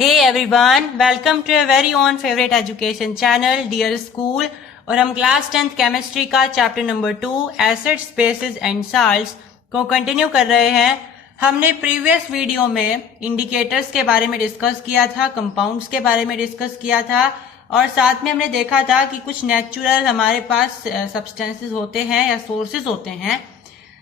Hey everyone, welcome to your very own favorite education channel, Dear School। और हम class 10th chemistry का chapter number 2 acids, basis and salts को continue कर रहे हैं। हमने प्रीवियस वीडियो में इंडिकेटर्स के बारे में डिस्कस किया था, कंपाउंड्स के बारे में डिस्कस किया था और साथ में हमने देखा था कि कुछ नेचुरल हमारे पास सब्सटेंसेस होते हैं या सोर्सेज होते हैं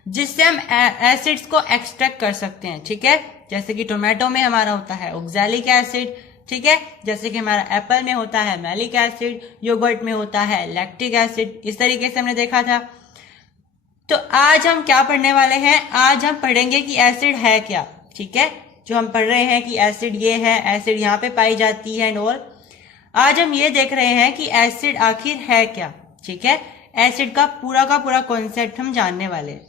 जिससे हम एसिड्स को एक्सट्रैक्ट कर सकते हैं। ठीक है, जैसे कि टोमेटो में हमारा होता है ऑक्सैलिक एसिड, ठीक है, जैसे कि हमारा एप्पल में होता है मैलिक एसिड, योगर्ट में होता है लैक्टिक एसिड। इस तरीके से हमने देखा था। तो आज हम क्या पढ़ने वाले हैं? आज हम पढ़ेंगे कि एसिड है क्या। ठीक है, जो हम पढ़ रहे हैं कि एसिड ये है, एसिड यहाँ पे पाई जाती है एंड ऑल। आज हम ये देख रहे हैं कि एसिड आखिर है क्या। ठीक है, एसिड का पूरा कॉन्सेप्ट हम जानने वाले हैं।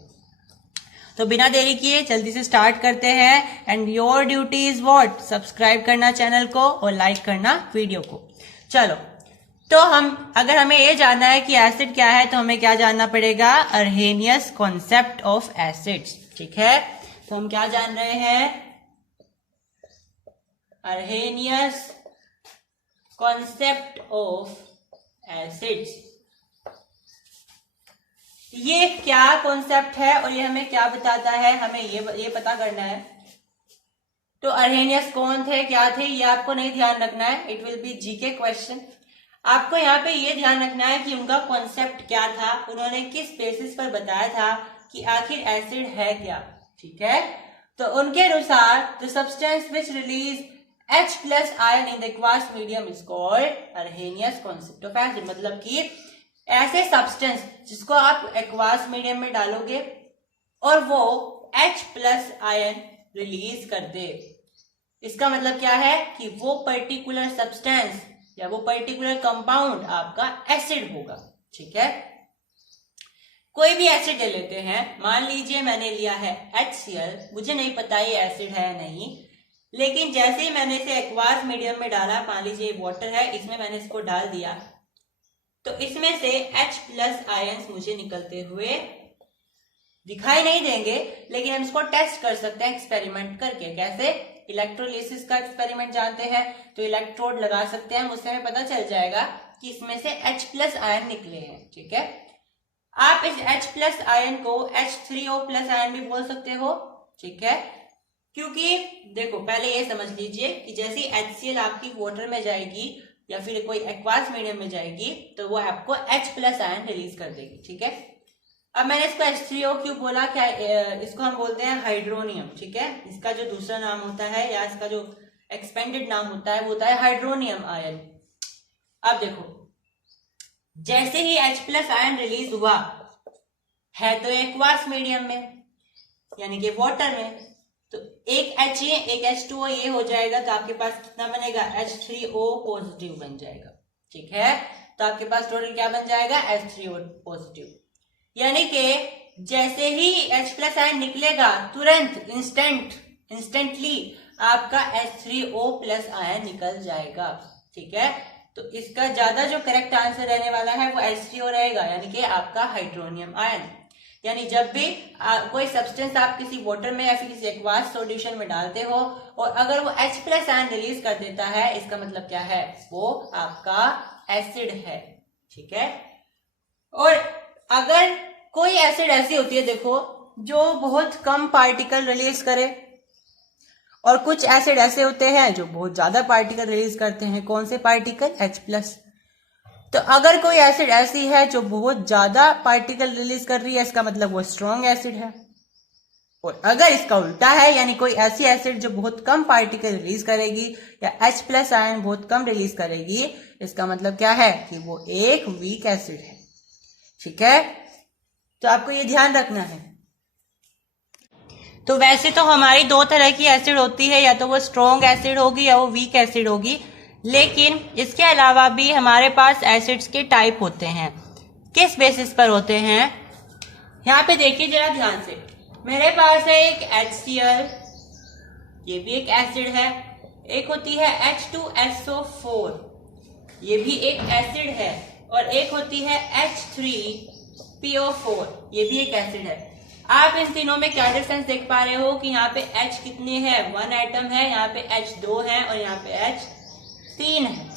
तो बिना देरी किए जल्दी से स्टार्ट करते हैं। And your duty is what? Subscribe करना चैनल को और लाइक करना वीडियो को। चलो, तो अगर हमें ये जानना है कि एसिड क्या है तो हमें क्या जानना पड़ेगा? अर्हेनियस कॉन्सेप्ट ऑफ एसिड्स। ठीक है, तो हम क्या जान रहे हैं? अर्हेनियस कॉन्सेप्ट ऑफ एसिड्स। ये क्या कॉन्सेप्ट है और ये हमें क्या बताता है, हमें ये पता करना है। तो अर्हेनियस कौन थे, क्या थे, ये आपको नहीं ध्यान रखना है। It will be GK question. आपको यहाँ पे ये ध्यान रखना है कि उनका कॉन्सेप्ट क्या था, उन्होंने किस बेसिस पर बताया था कि आखिर एसिड है क्या। ठीक है, तो उनके अनुसार the substance which release H+ ion in the aqueous medium is called Arrhenius concept of acid. मतलब कि ऐसे सब्सटेंस जिसको आप एक्वास मीडियम में डालोगे और वो H+ आयन रिलीज कर दे, इसका मतलब क्या है कि वो पर्टिकुलर सब्सटेंस या वो पर्टिकुलर कंपाउंड आपका एसिड होगा। ठीक है, कोई भी एसिड ले लेते हैं। मान लीजिए मैंने लिया है HCl, मुझे नहीं पता ये एसिड है नहीं, लेकिन जैसे ही मैंने इसे एक्वास मीडियम में डाला, मान लीजिए वाटर है, इसमें मैंने इसको डाल दिया, तो इसमें से H+ आयंस मुझे निकलते हुए दिखाई नहीं देंगे, लेकिन हम इसको टेस्ट कर सकते हैं एक्सपेरिमेंट करके। कैसे? इलेक्ट्रोलिसिस का एक्सपेरिमेंट जानते हैं, तो इलेक्ट्रोड लगा सकते हैं, उससे हमें पता चल जाएगा कि इसमें से H+ आयन निकले हैं। ठीक है, आप इस H+ आयन को H3O+ आयन भी बोल सकते हो। ठीक है, क्योंकि देखो पहले ये समझ लीजिए कि जैसे HCl आपकी वाटर में जाएगी या फिर कोई एक्वास मीडियम में जाएगी तो वो आपको H+ आयन रिलीज कर देगी। ठीक है, अब मैंने इसको H3O क्यों बोला? क्या इसको हम बोलते हैं हाइड्रोनियम। ठीक है, इसका जो दूसरा नाम होता है या इसका जो एक्सपेंडेड नाम होता है वो होता है हाइड्रोनियम आयन। अब देखो, जैसे ही H+ आयन रिलीज हुआ है तो एक्वास मीडियम में यानी कि वाटर में, तो एक H एक H2O ये हो जाएगा, तो आपके पास कितना बनेगा? H3O+ बन जाएगा। ठीक है, तो आपके पास टोटल क्या बन जाएगा? H3O+। यानी कि जैसे ही H+ आयन निकलेगा तुरंत इंस्टेंटली आपका H3O+ आयन निकल जाएगा। ठीक है, तो इसका ज्यादा जो करेक्ट आंसर रहने वाला है वो H3O रहेगा, यानी कि आपका हाइड्रोनियम आयन। यानी जब भी कोई सब्सटेंस आप किसी वाटर में या फिर किसी एक्वास सॉल्यूशन में डालते हो और अगर वो H+ आयन रिलीज कर देता है, इसका मतलब क्या है? वो आपका एसिड है। ठीक है, और अगर कोई एसिड ऐसी होती है देखो जो बहुत कम पार्टिकल रिलीज करे और कुछ एसिड ऐसे होते हैं जो बहुत ज्यादा पार्टिकल रिलीज करते हैं। कौन से पार्टिकल? H+। तो अगर कोई एसिड ऐसी है जो बहुत ज्यादा पार्टिकल रिलीज कर रही है, इसका मतलब वो स्ट्रॉन्ग एसिड है। और अगर इसका उल्टा है, यानी कोई ऐसी एसिड जो बहुत कम पार्टिकल रिलीज करेगी या H+ आयन बहुत कम रिलीज करेगी, इसका मतलब क्या है? कि वो एक वीक एसिड है। ठीक है, तो आपको ये ध्यान रखना है। तो वैसे तो हमारी दो तरह की एसिड होती है, या तो वो स्ट्रॉन्ग एसिड होगी या वो वीक एसिड होगी, लेकिन इसके अलावा भी हमारे पास एसिड्स के टाइप होते हैं। किस बेसिस पर होते हैं? यहाँ पे देखिए जरा ध्यान से, मेरे पास है एक HCl, ये भी एक एसिड है। एक होती है H2SO4, ये भी एक एसिड है। और एक होती है H3PO4, ये भी एक एसिड है। आप इन तीनों में क्या डिफरेंस देख पा रहे हो कि यहाँ पे H कितने हैं, 1 एटम है, यहाँ पे H 2 है और यहाँ पे H 3 है।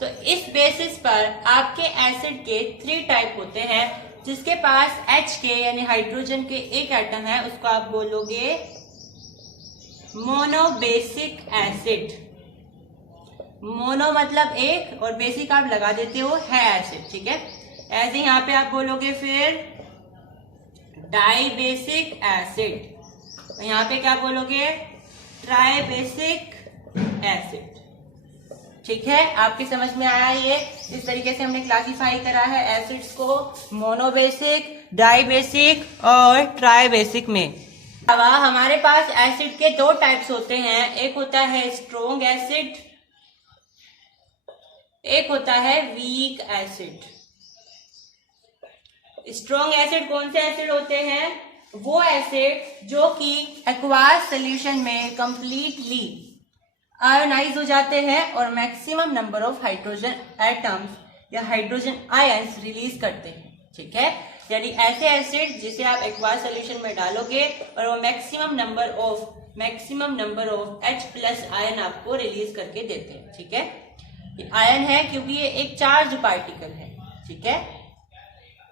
तो इस बेसिस पर आपके एसिड के 3 टाइप होते हैं। जिसके पास H के यानी हाइड्रोजन के एक एटम है उसको आप बोलोगे मोनोबेसिक एसिड। मोनो मतलब एक और बेसिक आप लगा देते हो है एसिड, ठीक है। ऐसे यहाँ पे आप बोलोगे फिर डाइबेसिक एसिड, यहाँ पे क्या बोलोगे ट्राइबेसिक एसिड, ठीक है। आपकी समझ में आया ये? इस तरीके से हमने क्लासिफाई करा है एसिड्स को मोनोबेसिक, डाइबेसिक और ट्राइबेसिक में। अब हमारे पास एसिड के 2 टाइप्स होते हैं, एक होता है स्ट्रॉन्ग एसिड, एक होता है वीक एसिड। स्ट्रॉन्ग एसिड कौन से एसिड होते हैं? वो एसिड जो कि एक्वास सॉल्यूशन में कंप्लीटली आयोनाइज हो जाते हैं और maximum number of hydrogen atoms या हाइड्रोजन आयंस रिलीज करते हैं, ठीक है। यानी ऐसे एसिड जिसे आप एक्वास सॉल्यूशन में डालोगे और वो maximum number of H+ ion आपको रिलीज करके देते हैं, ठीक है। ये आयन है क्योंकि ये एक चार्ज पार्टिकल है, ठीक है।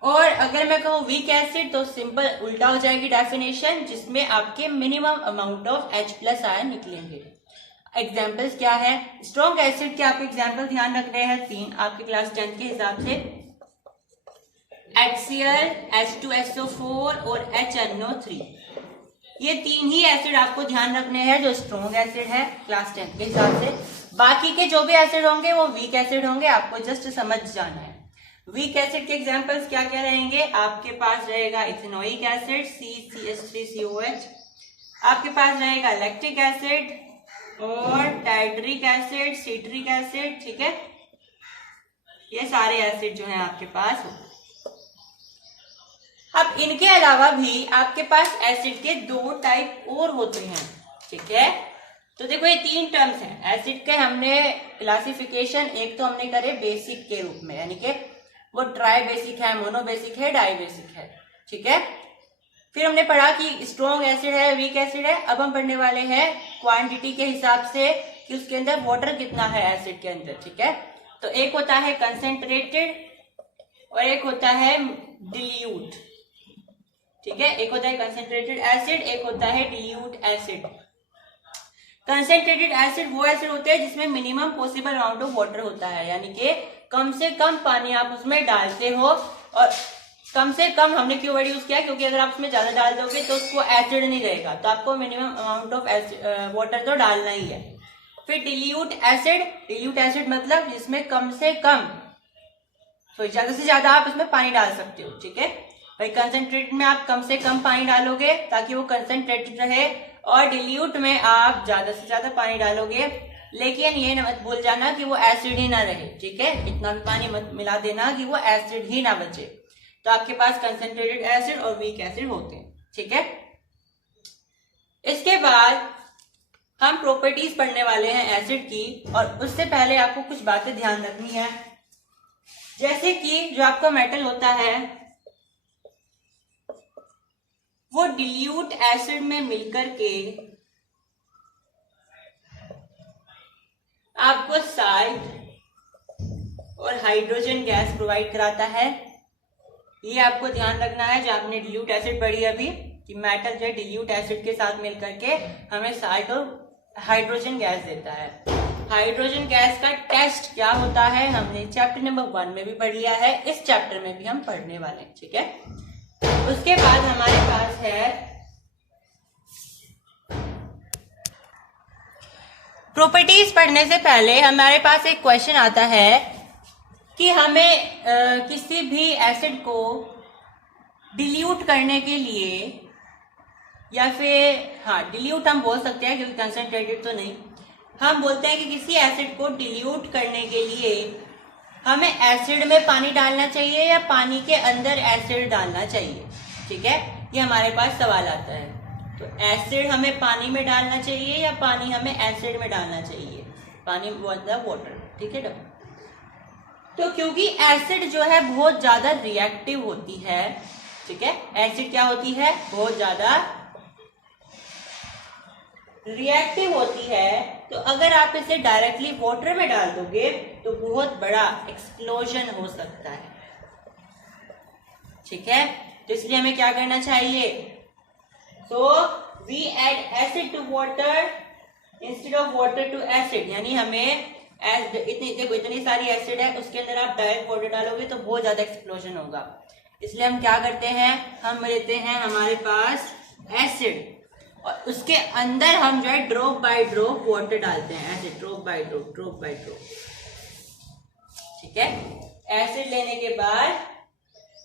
और अगर मैं कहूँ वीक एसिड तो सिंपल उल्टा हो जाएगी डेफिनेशन, जिसमें आपके minimum amount of H+ ion निकलेंगे। एग्जाम्पल्स क्या है? स्ट्रॉन्ग एसिड के आपके एग्जाम्पल ध्यान रख रहे हैं 3 आपके क्लास 10 के हिसाब से, HCl, H2SO4 और HNO3। ये 3 ही एसिड आपको ध्यान रखने हैं जो स्ट्रॉन्ग एसिड है क्लास 10 के हिसाब से। बाकी के जो भी एसिड होंगे वो वीक एसिड होंगे, आपको जस्ट समझ जाना है। वीक एसिड के एग्जाम्पल्स क्या क्या रहेंगे? आपके पास रहेगा इथेनोइक एसिड CCH3COH, आपके पास रहेगा लैक्टिक एसिड और टाइट्रिक एसिड, सिट्रिक एसिड, ठीक है। ये सारे एसिड जो हैं आपके पास। अब इनके अलावा भी आपके पास एसिड के 2 टाइप और होते हैं, ठीक है। तो देखो ये 3 टर्म्स हैं एसिड के, हमने क्लासिफिकेशन एक तो हमने करे बेसिक के रूप में, यानी कि वो ट्राई बेसिक है, मोनोबेसिक है, डाइबेसिक है, ठीक है। फिर हमने पढ़ा कि स्ट्रॉन्ग एसिड है, वीक एसिड है। अब हम पढ़ने वाले हैं क्वांटिटी के हिसाब से कि उसके अंदर वाटर कितना है एसिड के अंदर, ठीक है। तो एक होता है कंसेंट्रेटेड और एक होता है डिल्यूट, ठीक है। एक होता है कंसेंट्रेटेड एसिड, एक होता है डिल्यूट एसिड। कंसेंट्रेटेड एसिड वो एसिड होते हैं जिसमें minimum possible amount of water होता है, यानी कि कम से कम पानी आप उसमें डालते हो। और कम से कम हमने क्यों वर्ड यूज किया? क्योंकि अगर आप उसमें ज्यादा डाल दोगे तो उसको एसिड नहीं रहेगा, तो आपको मिनिमम अमाउंट ऑफ वाटर तो डालना ही है। फिर डिल्यूट एसिड मतलब जिसमें कम से कम, तो ज्यादा से ज्यादा आप उसमें पानी डाल सकते हो, ठीक है। भाई कंसेंट्रेटेड में आप कम से कम पानी डालोगे ताकि वो कंसेंट्रेटेड रहे, और डिल्यूट में आप ज्यादा से ज्यादा पानी डालोगे, लेकिन ये मत भूल जाना कि वो एसिड ही ना रहे, ठीक है। इतना भी पानी मत मिला देना कि वो एसिड ही ना बचे। तो आपके पास कंसेंट्रेटेड एसिड और वीक एसिड होते हैं, ठीक है। इसके बाद हम प्रॉपर्टीज पढ़ने वाले हैं एसिड की, और उससे पहले आपको कुछ बातें ध्यान रखनी है। जैसे कि जो आपका मेटल होता है वो डिल्यूट एसिड में मिलकर के आपको साल्ट और हाइड्रोजन गैस प्रोवाइड कराता है। ये आपको ध्यान रखना है। जो आपने डिल्यूट एसिड पढ़ी अभी कि मेटल जो है डिल्यूट एसिड के साथ मिलकर के हमें साल्ट और हाइड्रोजन गैस देता है। हाइड्रोजन गैस का टेस्ट क्या होता है हमने चैप्टर नंबर 1 में भी पढ़ लिया है, इस चैप्टर में भी हम पढ़ने वाले हैं, ठीक है। उसके बाद हमारे पास है प्रॉपर्टीज। पढ़ने से पहले हमारे पास एक क्वेश्चन आता है कि हमें किसी भी एसिड को डिल्यूट करने के लिए, या फिर डिल्यूट हम बोल सकते हैं क्योंकि कंसंट्रेटेड तो नहीं, हम बोलते हैं कि किसी एसिड को डिल्यूट करने के लिए हमें एसिड में पानी डालना चाहिए या पानी के अंदर एसिड डालना चाहिए, ठीक है। ये हमारे पास सवाल आता है। तो एसिड हमें पानी में डालना चाहिए या पानी हमें एसिड में डालना चाहिए? पानी मतलब वाटर, ठीक है। तो क्योंकि एसिड जो है बहुत ज्यादा रिएक्टिव होती है, ठीक है। एसिड क्या होती है, बहुत ज्यादा रिएक्टिव होती है। तो अगर आप इसे डायरेक्टली वाटर में डाल दोगे तो बहुत बड़ा एक्सप्लोजन हो सकता है, ठीक है। तो इसलिए हमें क्या करना चाहिए, so we add acid to water instead of water to acid, यानी हमें इतनी सारी एसिड है, उसके अंदर आप डायरेक्ट वाटर डालोगे तो बहुत ज्यादा एक्सप्लोजन होगा। इसलिए हम क्या करते हैं, हम लेते हैं हमारे पास एसिड और उसके अंदर हम जो है ड्रॉप बाय ड्रॉप वाटर डालते हैं, ऐसे drop by drop, drop by drop, ठीक है। एसिड लेने के बाद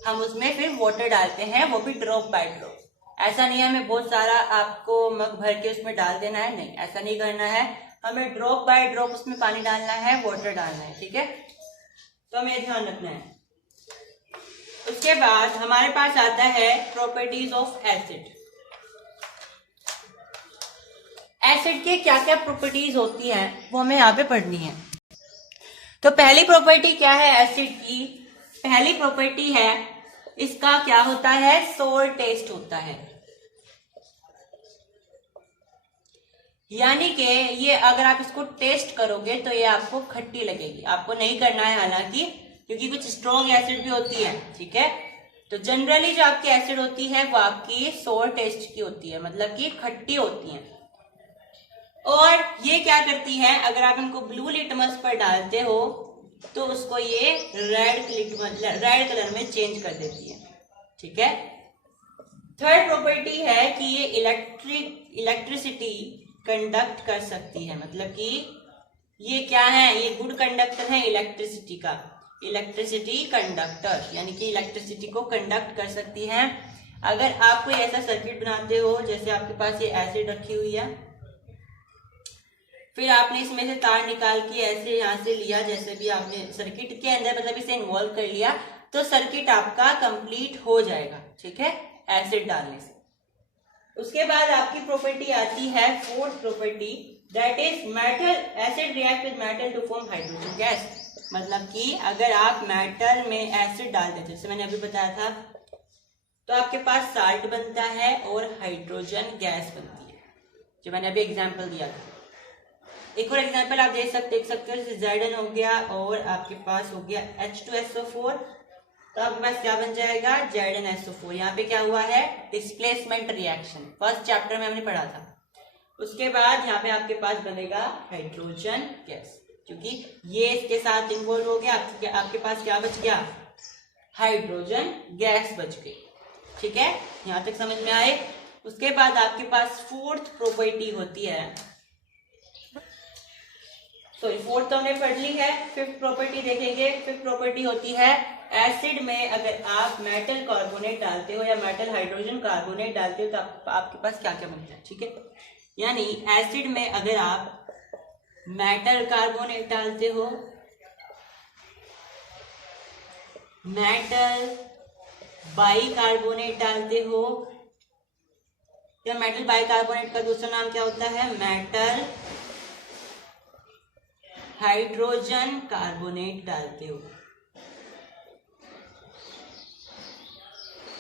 हम उसमें फिर वाटर डालते हैं, वो भी ड्रॉप बाय ड्रॉप। ऐसा नहीं है हमें बहुत सारा आपको मग भर के उसमें डाल देना है, नहीं, ऐसा नहीं करना है। हमें ड्रॉप बाय ड्रॉप उसमें पानी डालना है, वाटर डालना है, ठीक है। तो हमें ध्यान रखना है। उसके बाद हमारे पास आता है प्रॉपर्टीज ऑफ एसिड। एसिड के क्या क्या प्रॉपर्टीज होती हैं वो हमें यहाँ पे पढ़नी है। तो पहली प्रॉपर्टी क्या है एसिड की, पहली प्रॉपर्टी है इसका क्या होता है, सोर टेस्ट होता है। यानी कि ये अगर आप इसको टेस्ट करोगे तो ये आपको खट्टी लगेगी। आपको नहीं करना है हालांकि, क्योंकि कुछ स्ट्रॉन्ग एसिड भी होती है, ठीक है। तो जनरली जो आपकी एसिड होती है वो आपकी सोर टेस्ट की होती है, मतलब कि खट्टी होती है। और ये क्या करती है, अगर आप इनको ब्लू लिटमस पर डालते हो तो उसको ये रेड कलर में चेंज कर देती है, ठीक है। थर्ड प्रॉपर्टी है कि ये इलेक्ट्रिसिटी कंडक्ट कर सकती है, मतलब कि ये क्या है, ये गुड कंडक्टर है इलेक्ट्रिसिटी का, इलेक्ट्रिसिटी कंडक्टर, यानी कि इलेक्ट्रिसिटी को कंडक्ट कर सकती है। अगर आप कोई ऐसा सर्किट बनाते हो, जैसे आपके पास ये एसिड रखी हुई है, फिर आपने इसमें से तार निकाल के ऐसे यहां से लिया, जैसे भी आपने सर्किट के अंदर मतलब इसे इन्वॉल्व कर लिया, तो सर्किट आपका कंप्लीट हो जाएगा, ठीक है, एसिड डालने से। उसके बाद आपकी प्रॉपर्टी आती है fourth property, that is metal acid react with metal to form hydrogen gas. मतलब कि अगर आप मेटल में एसिड डाल देते, जैसे मैंने अभी बताया था, तो आपके पास साल्ट बनता है और हाइड्रोजन गैस बनती है, जो मैंने अभी एग्जाम्पल दिया था। एक और एग्जाम्पल आप देख सकते हो, जैसे Zn हो गया और आपके पास हो गया H2SO4, तो आपके पास क्या बन जाएगा, ZnSO4। यहाँ पे क्या हुआ है, डिस्प्लेसमेंट रिएक्शन, फर्स्ट चैप्टर में हमने पढ़ा था। उसके बाद यहाँ पे आपके पास बनेगा हाइड्रोजन गैस, क्योंकि ये इसके साथ इन्वॉल्व हो गया, आपके पास क्या बच गया, हाइड्रोजन गैस बच गई, ठीक है। यहाँ तक समझ में आए। उसके बाद आपके पास फोर्थ प्रॉपर्टी होती है, फोर्थ तो हमने पढ़ ली है, फिफ्थ प्रॉपर्टी देखेंगे। फिफ्थ प्रॉपर्टी होती है एसिड में अगर आप मेटल कार्बोनेट डालते हो या मेटल हाइड्रोजन कार्बोनेट डालते हो तो आपके पास क्या क्या बनता है, ठीक है। यानी एसिड में अगर आप मेटल कार्बोनेट डालते हो, मेटल बाई कार्बोनेट डालते हो, या मेटल बाई कार्बोनेट का दूसरा नाम क्या होता है, मेटल हाइड्रोजन कार्बोनेट डालते हो,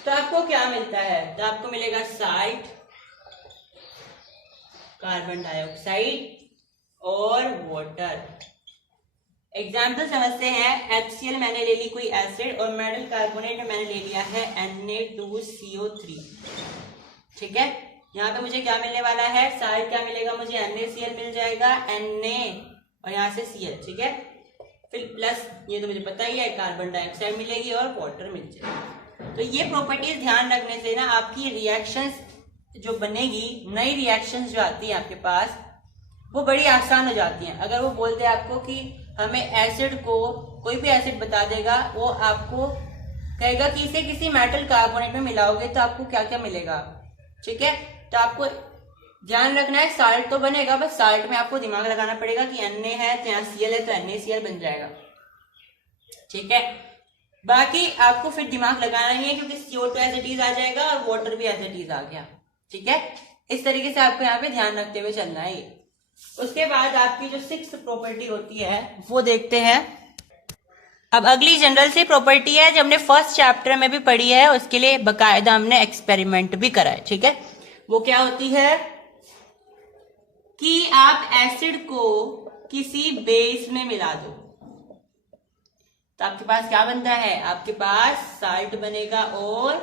तो आपको क्या मिलता है, तो आपको मिलेगा साल्ट, कार्बन डाइऑक्साइड और वाटर। एग्जाम्पल समझते हैं, HCl मैंने ले ली कोई एसिड और मेटल कार्बोनेट में मैंने ले लिया है Na2CO3, ठीक है। यहाँ पे मुझे क्या मिलने वाला है, साल्ट क्या मिलेगा मुझे, NaCl मिल जाएगा, Na और यहाँ से Cl, ठीक है। फिर प्लस ये तो मुझे पता ही है, कार्बन डाइऑक्साइड मिलेगी और वाटर मिल जाएगी। तो ये प्रॉपर्टीज ध्यान रखने से ना आपकी रिएक्शंस जो बनेगी, नई रिएक्शंस जो आती है आपके पास, वो बड़ी आसान हो जाती हैं। अगर वो बोलते हैं आपको कि हमें एसिड को, कोई भी एसिड बता देगा, वो आपको कहेगा कि इसे किसी मेटल कार्बोनेट में मिलाओगे तो आपको क्या क्या मिलेगा, ठीक है। तो आपको ध्यान रखना है, साल्ट तो बनेगा, बस साल्ट में आपको दिमाग लगाना पड़ेगा कि Na है तो यहाँ Cl है तो NaCl बन जाएगा, ठीक है। बाकी आपको फिर दिमाग लगाना नहीं है, क्योंकि CO2 एज इट इज आ जाएगा और वाटर भी एज इट इज आ गया, ठीक है। इस तरीके से आपको यहाँ पे ध्यान रखते हुए चलना है। उसके बाद आपकी जो सिक्स्थ प्रॉपर्टी होती है वो देखते हैं, अब अगली जनरल सी प्रॉपर्टी है जो हमने फर्स्ट चैप्टर में भी पढ़ी है, उसके लिए बकायदा हमने एक्सपेरिमेंट भी करा है, ठीक है। वो क्या होती है कि आप एसिड को किसी बेस में मिला दो तो आपके पास क्या बनता है, आपके पास साल्ट बनेगा और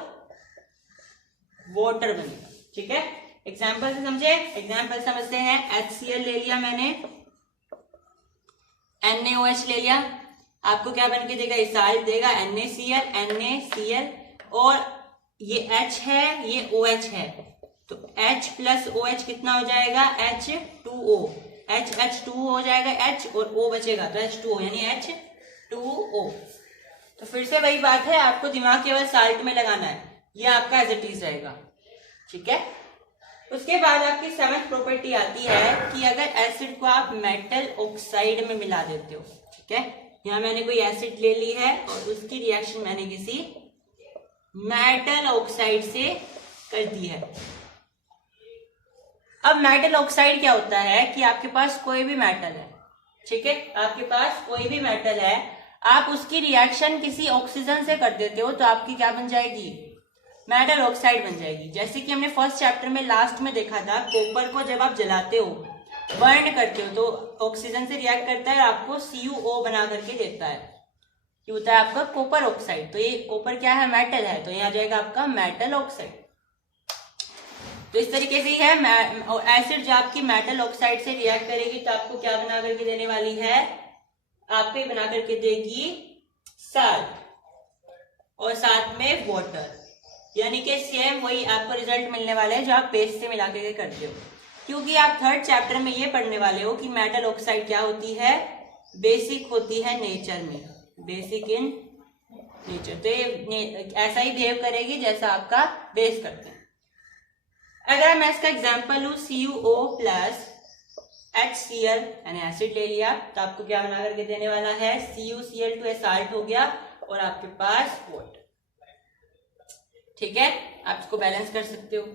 वाटर बनेगा, ठीक है। एग्जाम्पल से समझे, एग्जाम्पल समझते हैं। HCl ले लिया मैंने, NaOH ले लिया, आपको क्या बन के देगा, ये साल्ट देगा NaCl, और ये H है, ये OH है, तो H प्लस OH कितना हो जाएगा, H2O, H2O हो जाएगा, H और O बचेगा तो H2O यानी H2O। तो फिर से वही बात है, आपको दिमाग केवल साल्ट में लगाना है, ये आपका एज इट इज रहेगा, ठीक है। उसके बाद आपकी 7th प्रॉपर्टी आती है कि अगर एसिड को आप मेटल ऑक्साइड में मिला देते हो, ठीक है। यहां मैंने कोई एसिड ले ली है और उसकी रिएक्शन मैंने किसी मेटल ऑक्साइड से कर दी है। अब मेटल ऑक्साइड क्या होता है कि आपके पास कोई भी मेटल है, ठीक है, आपके पास कोई भी मेटल है, आप उसकी रिएक्शन किसी ऑक्सीजन से कर देते हो तो आपकी क्या बन जाएगी, मेटल ऑक्साइड बन जाएगी। जैसे कि हमने फर्स्ट चैप्टर में लास्ट में देखा था, कॉपर को जब आप जलाते हो, बर्न करते हो, तो ऑक्सीजन से रिएक्ट करता है, आपको CuO बना करके देता है, ये होता है आपका कॉपर ऑक्साइड। तो ये कॉपर क्या है, मेटल है, तो ये आ जाएगा आपका मेटल ऑक्साइड। तो इस तरीके से ही है, एसिड जो आपकी मेटल ऑक्साइड से रिएक्ट करेगी तो आपको क्या बना करके देने वाली है, आपको ये बना करके देगी साल्ट और साथ में वाटर, यानी कि सेम वही आपको रिजल्ट मिलने वाला है जो आप बेस से मिला के करते हो। क्योंकि आप 3rd चैप्टर में ये पढ़ने वाले हो कि मेटल ऑक्साइड क्या होती है, बेसिक होती है नेचर में, बेसिक इन नेचर, तो ये ऐसा ही बिहेव करेगी जैसा आपका बेस करते हैं। अगर मैं इसका एग्जांपल लूं, CuO प्लस HCl, मैंने एसिड ले लिया, तो आपको क्या बना करके देने वाला है, CuCl2 साल्ट हो गया और आपके पास वाटर, ठीक है। आप इसको बैलेंस कर सकते हो।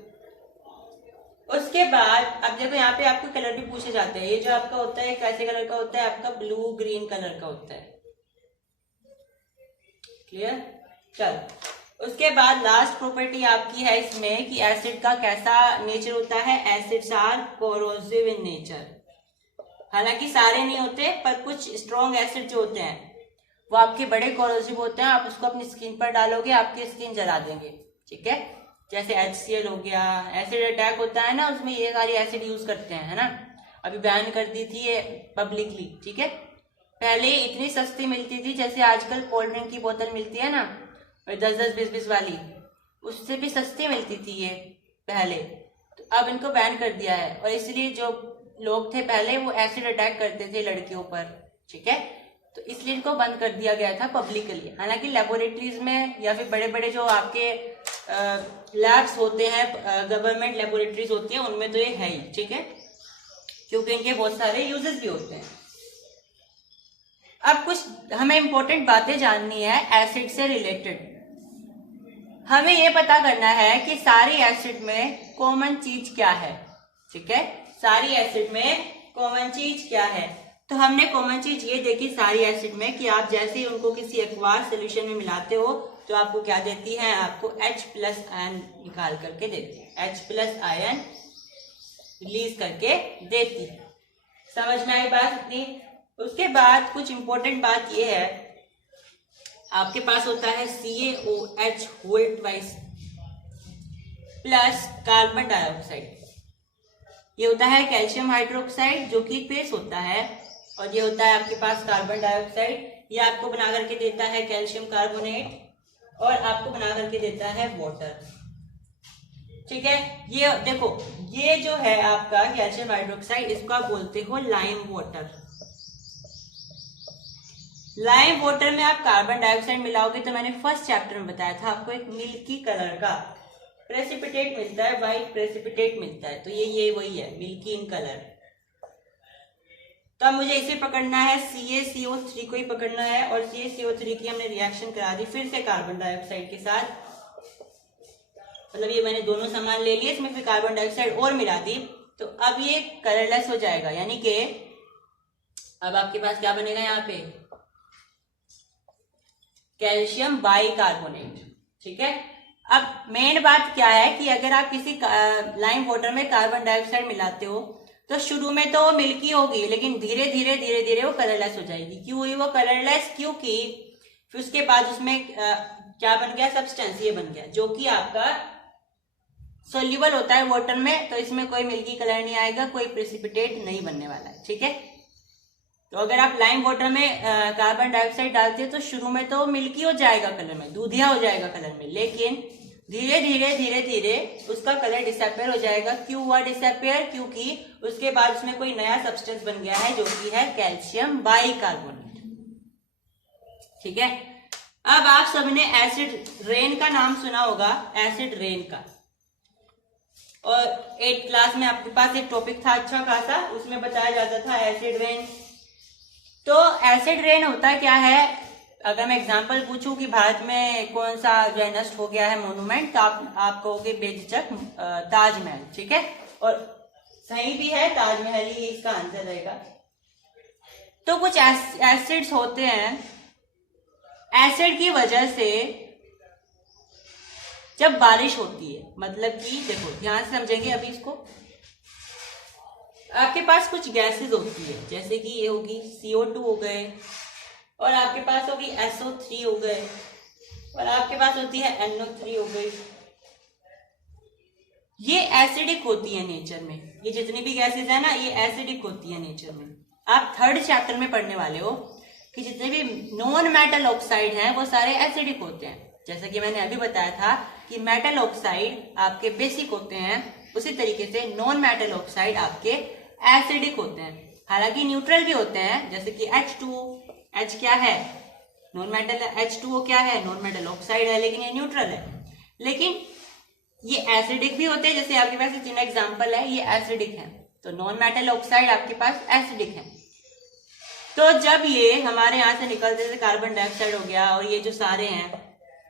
उसके बाद अब देखो यहाँ पे आपको कलर भी पूछे जाते हैं, ये जो आपका होता है कैसे कलर का होता है, आपका ब्लू ग्रीन कलर का होता है, क्लियर। चल, उसके बाद लास्ट प्रॉपर्टी आपकी है इसमें कि एसिड का कैसा नेचर होता है, acids are corrosive in nature. हालांकि सारे नहीं होते, पर कुछ स्ट्रॉन्ग एसिड जो होते हैं वो आपके बड़े कोरोसिव होते हैं, आप उसको अपनी स्किन पर डालोगे, आपकी स्किन जला देंगे, ठीक है। जैसे HCl हो गया, एसिड अटैक होता है ना, उसमें ये सारी एसिड यूज करते हैं, है ना। अभी बैन कर दी थी ये पब्लिकली, ठीक है। पहले इतनी सस्ती मिलती थी, जैसे आजकल कोल्ड ड्रिंक की बोतल मिलती है ना 10-10, 20-20 वाली, उससे भी सस्ती मिलती थी ये पहले, तो अब इनको बैन कर दिया है। और इसलिए जो लोग थे पहले वो एसिड अटैक करते थे लड़कियों पर, ठीक है, तो इसलिए इनको बंद कर दिया गया था पब्लिकली। हालांकि लेबोरेटरीज में या फिर बड़े बड़े जो आपके लैब्स होते हैं, गवर्नमेंट लेबोरेटरीज होती है, उनमें तो ये है ही, ठीक है, क्योंकि इनके बहुत सारे यूजेस भी होते हैं। अब कुछ हमें इंपॉर्टेंट बातें जाननी है एसिड से रिलेटेड। हमें ये पता करना है कि सारी एसिड में कॉमन चीज क्या है, ठीक है, सारी एसिड में कॉमन चीज क्या है। तो हमने कॉमन चीज ये देखी सारी एसिड में कि आप जैसे ही उनको किसी एक्वास सोल्यूशन में मिलाते हो तो आपको क्या देती है, आपको H प्लस आयन निकाल करके देती है, H प्लस आयन रिलीज करके देती है। समझ में आई बात इतनी। उसके बाद कुछ इंपॉर्टेंट बात ये है, आपके पास होता है CaOH whole twice plus carbon dioxide, ये होता है कैल्शियम हाइड्रोक्साइड जो कि बेस होता है, और ये होता है आपके पास कार्बन डाइऑक्साइड, ये आपको बना करके देता है कैल्शियम कार्बोनेट और आपको बना करके देता है वाटर, ठीक है। ये देखो, ये जो है आपका कैल्शियम हाइड्रोक्साइड, इसको आप बोलते हो लाइम वाटर। लाइम वाटर में आप कार्बन डाइऑक्साइड मिलाओगे तो मैंने फर्स्ट चैप्टर में बताया था आपको एक मिल्की कलर का प्रेसिपिटेट मिलता है, व्हाइट प्रेसिपिटेट मिलता है, तो ये वही है मिल्की इन कलर। तो अब मुझे इसे पकड़ना है, CaCO3 को ही पकड़ना है, और CaCO3 की हमने रिएक्शन करा दी फिर से कार्बन डाइऑक्साइड के साथ, मतलब ये मैंने दोनों सामान ले लिए, इसमें फिर कार्बन डाइऑक्साइड और मिला दी, तो अब ये कलरलेस हो जाएगा, यानी कि अब आपके पास क्या बनेगा, यहाँ पे कैल्शियम बाइकार्बोनेट। ठीक है, अब मेन बात क्या है कि अगर आप किसी लाइम वाटर में कार्बन डाइऑक्साइड मिलाते हो तो शुरू में तो वो मिल्की होगी, लेकिन धीरे धीरे धीरे धीरे वो कलरलेस हो जाएगी। क्यों हुई वो कलरलेस? क्योंकि फिर उसके बाद उसमें क्या बन गया? सब्सटेंस ये बन गया जो कि आपका सोल्यूबल होता है वाटर में, तो इसमें कोई मिल्की कलर नहीं आएगा, कोई प्रेसिपिटेट नहीं बनने वाला है। ठीक है, तो अगर आप लाइम वाटर में कार्बन डाइऑक्साइड डालते हैं तो शुरू में तो मिल्की हो जाएगा कलर में, दूधिया हो जाएगा कलर में, लेकिन धीरे धीरे धीरे धीरे उसका कलर डिसअपियर हो जाएगा। क्यों हुआ डिसअपियर? क्योंकि उसके बाद उसमें कोई नया सब्सटेंस बन गया है जो कि है कैल्शियम बाइकार्बोनेट। ठीक है, अब आप सबने एसिड रेन का नाम सुना होगा, एसिड रेन का, और 8th क्लास में आपके पास एक टॉपिक था अच्छा खासा, उसमें बताया जाता था एसिड रेन। तो एसिड रेन होता क्या है? अगर मैं एग्जांपल पूछूं कि भारत में कौन सा जो है नष्ट हो गया है मोन्यूमेंट, तो आप कहोगे बेझिझक ताजमहल। ठीक है, और सही भी है, ताजमहल ही इसका आंसर रहेगा। तो कुछ एसिड्स होते हैं, एसिड की वजह से जब बारिश होती है, मतलब कि देखो ध्यान से समझेंगे अभी इसको, आपके पास कुछ गैसेस होती है, जैसे कि ये होगी CO2 हो गए, और आपके पास होगी SO3 हो गए, और आपके पास होती है NO3 हो गई। ये एसिडिक होती है नेचर में, ये जितनी भी गैसेस है ना, ये एसिडिक होती है नेचर में। आप 3rd चैप्टर में पढ़ने वाले हो कि जितने भी नॉन मेटल ऑक्साइड हैं वो सारे एसिडिक होते हैं। जैसा कि मैंने अभी बताया था कि मेटल ऑक्साइड आपके बेसिक होते हैं, उसी तरीके से नॉन मेटल ऑक्साइड आपके एसिडिक होते हैं। हालांकि न्यूट्रल भी होते हैं, जैसे कि H2O, H क्या है? Non metal. H2O क्या है? नॉन मेटल ऑक्साइड है, लेकिन ये न्यूट्रल है। लेकिन ये एसिडिक भी होते हैं, जैसे आपके पास 3 एग्जाम्पल है, ये एसिडिक है। तो नॉन मेटल ऑक्साइड आपके पास एसिडिक है। तो जब ये हमारे यहाँ से निकलते, जैसे कार्बन डाइऑक्साइड हो गया, और ये जो सारे हैं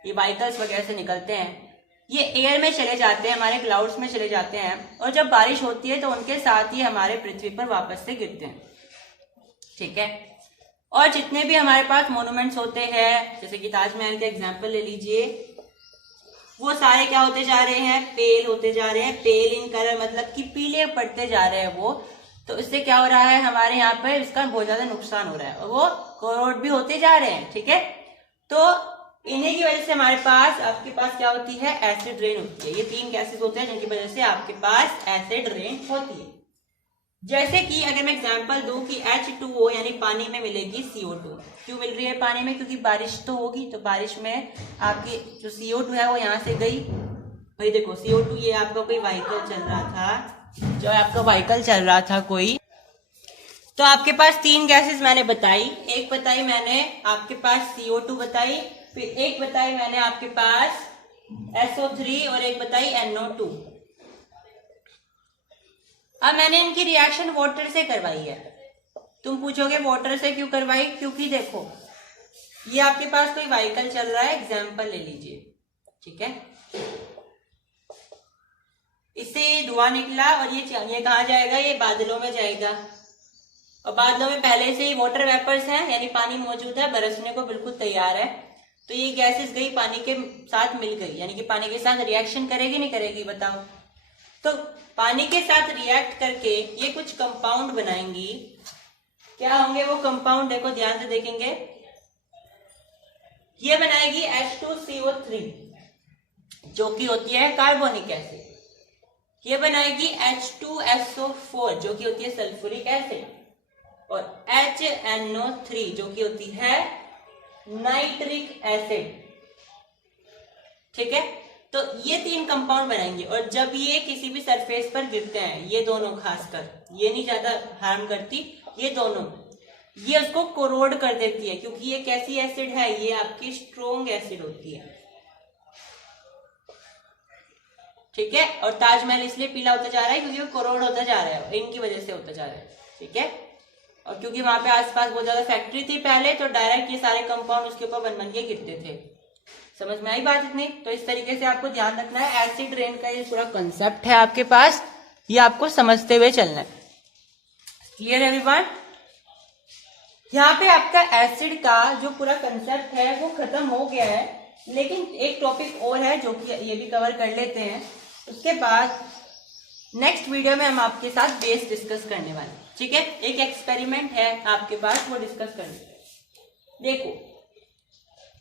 ये व्हीकल्स वगैरह से निकलते हैं, ये एयर में चले जाते हैं, हमारे क्लाउड्स में चले जाते हैं, और जब बारिश होती है तो उनके साथ ही हमारे पृथ्वी पर वापस से गिरते हैं। ठीक है, और जितने भी हमारे पास मोन्यूमेंट्स होते हैं, जैसे कि ताजमहल का एग्जांपल ले लीजिए, वो सारे क्या होते जा रहे हैं? पेल होते जा रहे हैं। पेल इन कलर मतलब कि पीले पड़ते जा रहे हैं वो। तो इससे क्या हो रहा है? हमारे यहाँ पर इसका बहुत ज्यादा नुकसान हो रहा है, और वो कोरोड भी होते जा रहे हैं। ठीक है, तो इन्हीं की वजह से हमारे पास, आपके पास क्या होती है? एसिड रेन होती है। ये 3 गैसेस होते हैं जिनकी वजह से आपके पास एसिड रेन होती है। जैसे कि अगर मैं एग्जांपल दूं कि H2O यानी पानी में मिलेगी CO2। क्यों मिल रही है पानी में? क्योंकि बारिश तो होगी, तो बारिश में आपकी जो CO2 है वो यहाँ से गई। भाई देखो CO2, ये आपका कोई व्हीकल चल रहा था, जो आपका व्हीकल चल रहा था कोई, तो आपके पास 3 गैसेस मैंने बताई। एक बताई मैंने आपके पास CO2 बताई, फिर एक बताई मैंने आपके पास SO3, और एक बताई NO2। अब मैंने इनकी रिएक्शन वाटर से करवाई है। तुम पूछोगे वाटर से क्यों करवाई? क्योंकि देखो ये आपके पास कोई व्हीकल चल रहा है, एग्जाम्पल ले लीजिए। ठीक है, इससे धुआं निकला, और ये कहाँ जाएगा? ये बादलों में जाएगा, और बादलों में पहले से ही वाटर वेपर्स हैं, यानी पानी मौजूद है, बरसने को बिल्कुल तैयार है। तो ये गैसेस गई पानी के साथ मिल गई, यानी कि पानी के साथ रिएक्शन करेगी नहीं करेगी? बताओ। तो पानी के साथ रिएक्ट करके ये कुछ कंपाउंड बनाएंगी। क्या होंगे वो कंपाउंड? देखो ध्यान से देखेंगे, ये बनाएगी H2CO3 जो कि होती है कार्बोनिक एसिड। ये बनाएगी H2SO4 जो कि होती है सल्फ्यूरिक एसिड, और HNO3 जो कि होती है नाइट्रिक एसिड। ठीक है, तो ये 3 कंपाउंड बनाएंगे, और जब ये किसी भी सरफेस पर गिरते हैं, ये दोनों खासकर, ये नहीं ज्यादा हार्म करती, ये दोनों, ये उसको कोरोड कर देती है, क्योंकि ये कैसी एसिड है? ये आपकी स्ट्रोंग एसिड होती है। ठीक है, और ताजमहल इसलिए पीला होता जा रहा है क्योंकि वो कोरोड होता जा रहा है, इनकी वजह से होता जा रहा है। ठीक है, और क्योंकि वहां पे आसपास बहुत ज्यादा फैक्ट्री थी पहले, तो डायरेक्ट ये सारे कंपाउंड उसके ऊपर बन के गिरते थे। समझ में आई बात इतनी? तो इस तरीके से आपको ध्यान रखना है, एसिड रेन का ये पूरा कंसेप्ट है आपके पास, ये आपको समझते हुए चलना है। Clear everyone? यहाँ पे आपका एसिड का जो पूरा कंसेप्ट है वो खत्म हो गया है, लेकिन एक टॉपिक और है जो कि ये भी कवर कर लेते हैं। उसके बाद नेक्स्ट वीडियो में हम आपके साथ बेस डिस्कस करने वाले हैं, ठीक है। एक एक्सपेरिमेंट है आपके पास, वो डिस्कस करने। देखो,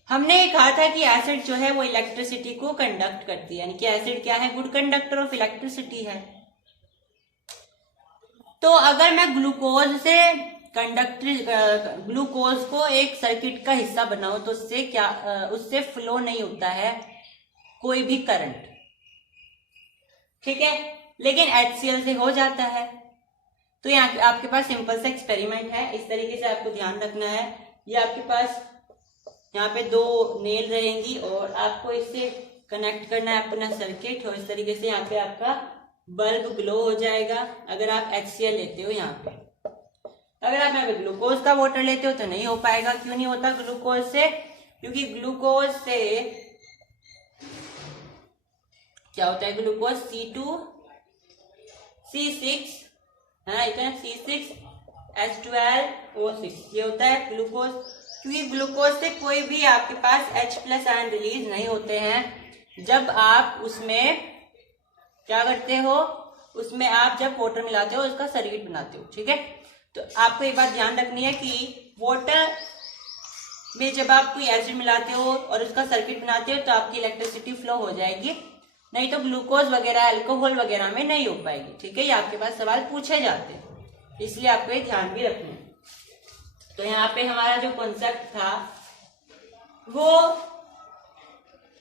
हमने ये कहा था कि एसिड जो है वो इलेक्ट्रिसिटी को कंडक्ट करती है, यानी कि एसिड क्या है, गुड कंडक्टर ऑफ इलेक्ट्रिसिटी है। तो अगर मैं ग्लूकोज से ग्लूकोज को एक सर्किट का हिस्सा बनाऊं तो उससे क्या उससे फ्लो नहीं होता है कोई भी करंट, ठीक है, लेकिन HCl से हो जाता है। तो यहाँ आपके पास सिंपल सा एक्सपेरिमेंट है, इस तरीके से आपको ध्यान रखना है। ये आपके पास यहाँ पे 2 नेल रहेंगी और आपको इससे कनेक्ट करना है अपना सर्किट, और इस तरीके से यहाँ पे आपका बल्ब ग्लो हो जाएगा अगर आप HCl लेते हो। यहाँ पे अगर आप यहाँ पे ग्लूकोज का वाटर लेते हो तो नहीं हो पाएगा। क्यों नहीं होता ग्लूकोज से? क्योंकि ग्लूकोज से क्या होता है, ग्लूकोज C2C6 है, इतना C6H12O6 ये होता है ग्लूकोज। क्योंकि ग्लूकोज से कोई भी आपके पास H+ आयन रिलीज नहीं होते हैं जब आप उसमें क्या करते हो, उसमें आप जब वाटर मिलाते हो उसका सर्किट बनाते हो, ठीक है। तो आपको ये बात ध्यान रखनी है कि वाटर में जब आप कोई एसिड मिलाते हो और उसका सर्किट बनाते हो तो आपकी इलेक्ट्रिसिटी फ्लो हो जाएगी, नहीं तो ग्लूकोज वगैरह अल्कोहल वगैरह में नहीं हो पाएगी, ठीक है। ये आपके पास सवाल पूछे जाते हैं, इसलिए आपको ये ध्यान भी रखना है। तो यहाँ पे हमारा जो कॉन्सेप्ट था वो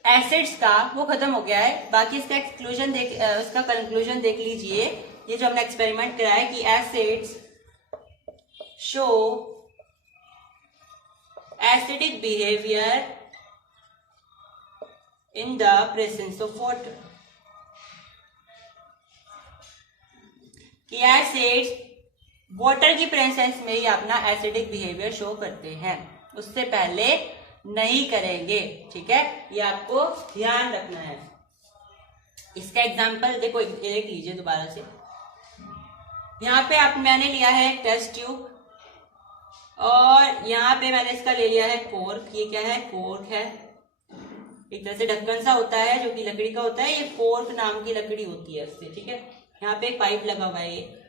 एसिड्स का वो खत्म हो गया है। बाकी इसका उसका कंक्लूजन देख लीजिए। ये जो हमने एक्सपेरिमेंट कराया है कि acids show acidic behaviour in the presence of water, कि एसिड्स वाटर की प्रेजेंस में ही अपना एसिडिक बिहेवियर शो करते हैं, उससे पहले नहीं करेंगे, ठीक है। ये आपको ध्यान रखना है। इसका एग्जांपल देखो, देख लीजिए दोबारा से। यहाँ पे मैंने लिया है टेस्ट ट्यूब और यहाँ पे मैंने इसका ले लिया है कोर्क। ये क्या है, कोर्क है, एक तरह से ढक्कन सा होता है जो कि लकड़ी का होता है। ये कोर्क नाम की लकड़ी होती है उससे, ठीक है। यहाँ पे एक पाइप लगा हुआ है।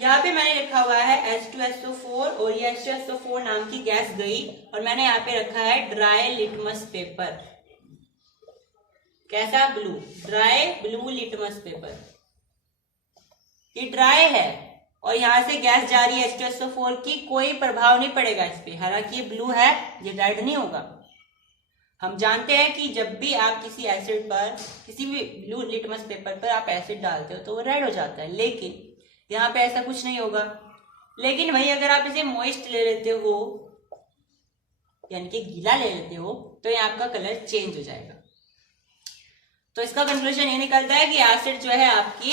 यहाँ पे मैंने लिखा हुआ है H2SO4 और ये H2SO4 नाम की गैस गई और मैंने यहाँ पे रखा है ड्राई लिटमस पेपर। कैसा, blue, dry blue litmus paper. ये ड्राई है और यहाँ से गैस जा रही है H2SO4 की, कोई प्रभाव नहीं पड़ेगा इस पे। हालांकि ये ब्लू है, ये रेड नहीं होगा। हम जानते हैं कि जब भी आप किसी एसिड पर, किसी भी ब्लू लिटमस पेपर पर आप एसिड डालते हो तो वो रेड हो जाता है, लेकिन यहाँ पे ऐसा कुछ नहीं होगा। लेकिन वही अगर आप इसे मॉइस्ट ले लेते हो, यानी कि गीला ले लेते हो, तो ये आपका कलर चेंज हो जाएगा। तो इसका कंक्लूजन ये निकलता है कि एसिड जो है आपकी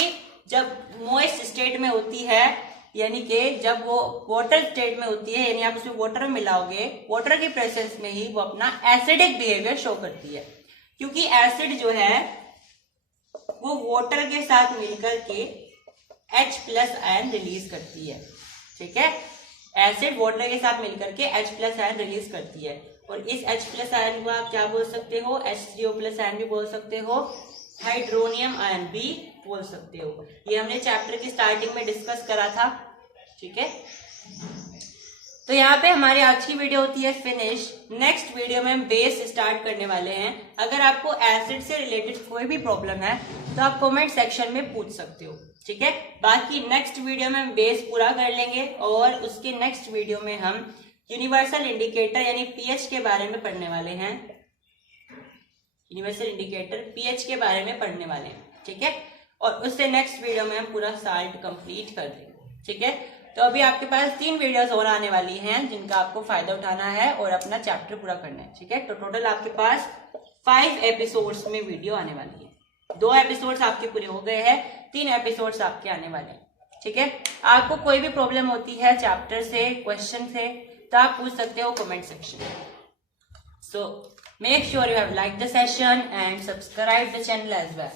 जब मॉइस्ट स्टेट में होती है, यानी कि जब वो वाटर स्टेट में होती है, यानी आप उसमें वाटर मिलाओगे, वाटर की प्रेजेंस में ही वो अपना एसिडिक बिहेवियर शो करती है। क्योंकि एसिड जो है वो वाटर के साथ मिलकर के H+ आयन रिलीज करती है, ठीक है। एसिड वाटर के साथ मिलकर के H+ आयन रिलीज करती है और इस H+ आयन को आप क्या बोल सकते हो, H3O+ आयन भी बोल सकते हो, हाइड्रोनियम आयन भी बोल सकते हो। ये हमने चैप्टर की स्टार्टिंग में डिस्कस करा था, ठीक है। तो यहाँ पे हमारी आज की वीडियो होती है फिनिश। नेक्स्ट वीडियो में हम बेस स्टार्ट करने वाले हैं। अगर आपको एसिड से रिलेटेड कोई भी प्रॉब्लम है तो आप कमेंट सेक्शन में पूछ सकते हो, ठीक है। बाकी नेक्स्ट वीडियो में हम बेस पूरा कर लेंगे और उसके नेक्स्ट वीडियो में हम यूनिवर्सल इंडिकेटर यानी पीएच के बारे में पढ़ने वाले हैं। यूनिवर्सल इंडिकेटर पीएच के बारे में पढ़ने वाले हैं, ठीक है। और उससे नेक्स्ट वीडियो में हम पूरा साल्ट कंप्लीट कर देंगे, ठीक है। तो अभी आपके पास 3 वीडियोस और आने वाली हैं जिनका आपको फायदा उठाना है और अपना चैप्टर पूरा करना है, ठीक है। तो टोटल आपके पास 5 एपिसोड्स में वीडियो आने वाली है। 2 एपिसोड्स आपके पूरे हो गए हैं, 3 एपिसोड्स आपके आने वाले हैं, ठीक है। आपको कोई भी प्रॉब्लम होती है चैप्टर से, क्वेश्चन से, तो आप पूछ सकते हो कमेंट सेक्शन में। So make sure you have liked the session and subscribe the channel as well.